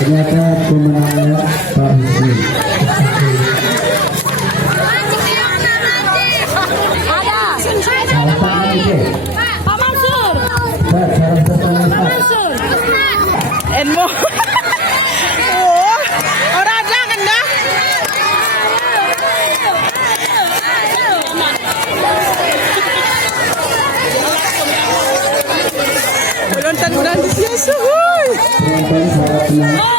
Ternyata pemenangnya Pak Husni. Salah Pak Mansur. Pak Mansur. Pak, salah satu Pak Mansur. Enmo. Oh, ora jangan dah. Belum tanduran di siasa. Ternyata salah penang.